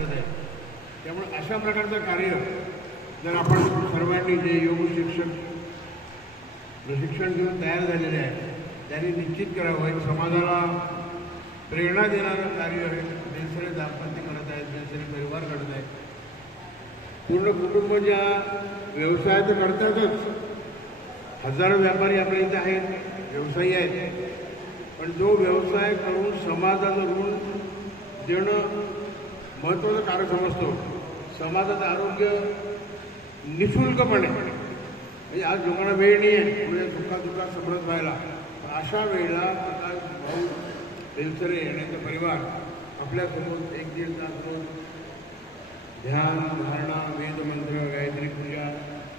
गरज आहे. त्यामुळे अशा प्रकारचं कार्य जर आपण सर्वांनी जे योग शिक्षण प्रशिक्षण घेऊन तयार झालेले आहे त्यांनी निश्चित करावं. एक समाजाला प्रेरणा देणारं कार्य आहे. बेलसरे दाम्पत्य करत आहेत बेलसरे परिवार करत आहेत. पूर्ण कुटुंब ज्या व्यवसायात करतातच हजारो व्यापारी आपल्या इथे आहेत व्यवसायी आहेत. पण जो व्यवसाय करून समाजाला ऋण देणं महत्त्वाचं कार्य समजतो समाजाचं आरोग्य निशुल्कपणे. म्हणजे आज लोकांना वेळ नाही आहे पुढे दुःखात दुःखात समरत व्हायला. अशा वेळेला प्रकाश भाऊ बेलसरे येण्याचा परिवार आपल्यासोबत एक दीड तास ध्यान धारणा वेदमंत्र गायत्री पूजा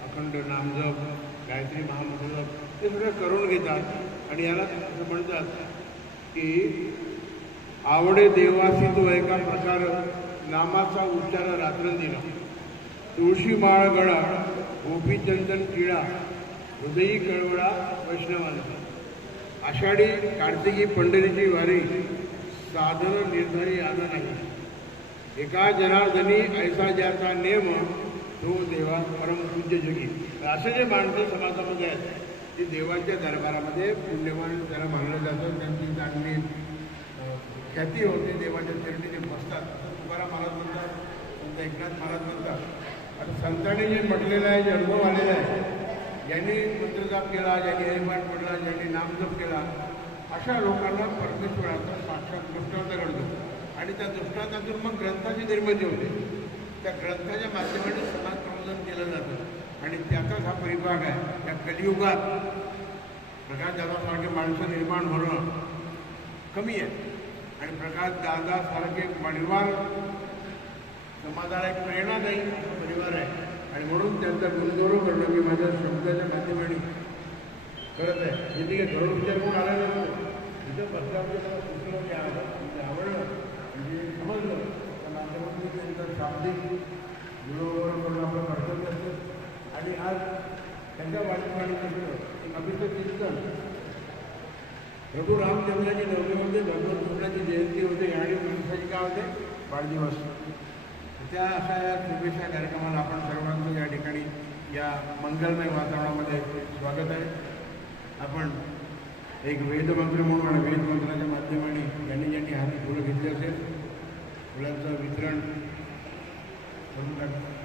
अखंड नामजप गायत्री महामंत्र ते सगळं करून घेतात. आणि याला असं म्हणतात की आवडे देवासी तो एका प्रकार नामाचा उच्चार रात्रंदिना. तुळशी माळ गळा गोपीचंदन टिळा हृदयी कळवळा वैष्णवांचा आषाढी कार्तिकी पंढरीची वारी साधन निर्धारी आला नाही. एका जनार्दनी ऐसा ज्याचा नेम तो देवा परमपूज्य जगी. तर असे जे माणसं समाजामध्ये आहेत ते देवाच्या दरबारामध्ये पुण्यवान त्याला मानलं जातं. त्यांची चांगली ख्याती होते देवाच्या चरणी ते बसतात असं तुकाराम महाराज म्हणतात संत एकनाथ महाराज म्हणतात आता संतांनी जे म्हटलेलं आहे जे अनुभव आलेला आहे ज्यांनी मंत्रजाप केला ज्यांनी हरिपाठ पडला ज्यांनी नामजप केला अशा लोकांना परमेश्वराचा साक्षात दृष्टांत घडतो. आणि त्या दृष्टांतातून मग ग्रंथाची निर्मिती होते. त्या ग्रंथाच्या माध्यमाने समाज प्रबोधन केलं जातं. आणि त्याचाच हा परिभाग आहे त्या कलियुगात प्रकाश दादासारखे माणसं निर्माण होणं कमी आहे. आणि प्रकाश दादासारखे परिवार समाजाला एक प्रेरणादायी असा परिवार आहे. आणि म्हणून त्यांचा गुणगौरव करणं मी माझ्या शब्दाच्या माध्यमाने करत आहे. जिथे काही धरून विचार करून आला नसतो तिथं बसल्यावर मला सुचलं की आलं म्हणजे आवडलं म्हणजे समजलं. त्या माध्यमातून त्यांचा शाब्दिक गुणगौरव करणं आपलं कर्तव्य असतं. आणि आज त्यांच्या वाटपाणी एक अभिषेक चिंतन प्रभू रामचंद्राची नवमीमध्ये भगवत कृष्णाची जयंती होते. आणि माणसाची काय होते? वाढदिवस. त्या अशा या शुभेच्छा कार्यक्रमाला आपण सर्वांचं या ठिकाणी या मंगलमय वातावरणामध्ये स्वागत आहे. आपण एक वेदमंत्र म्हणून आणि वेदमंत्राच्या माध्यमाने ज्यांनी ज्यांनी हाती फुलं घेतली असेल. फुलांचं वितरण करून टाक.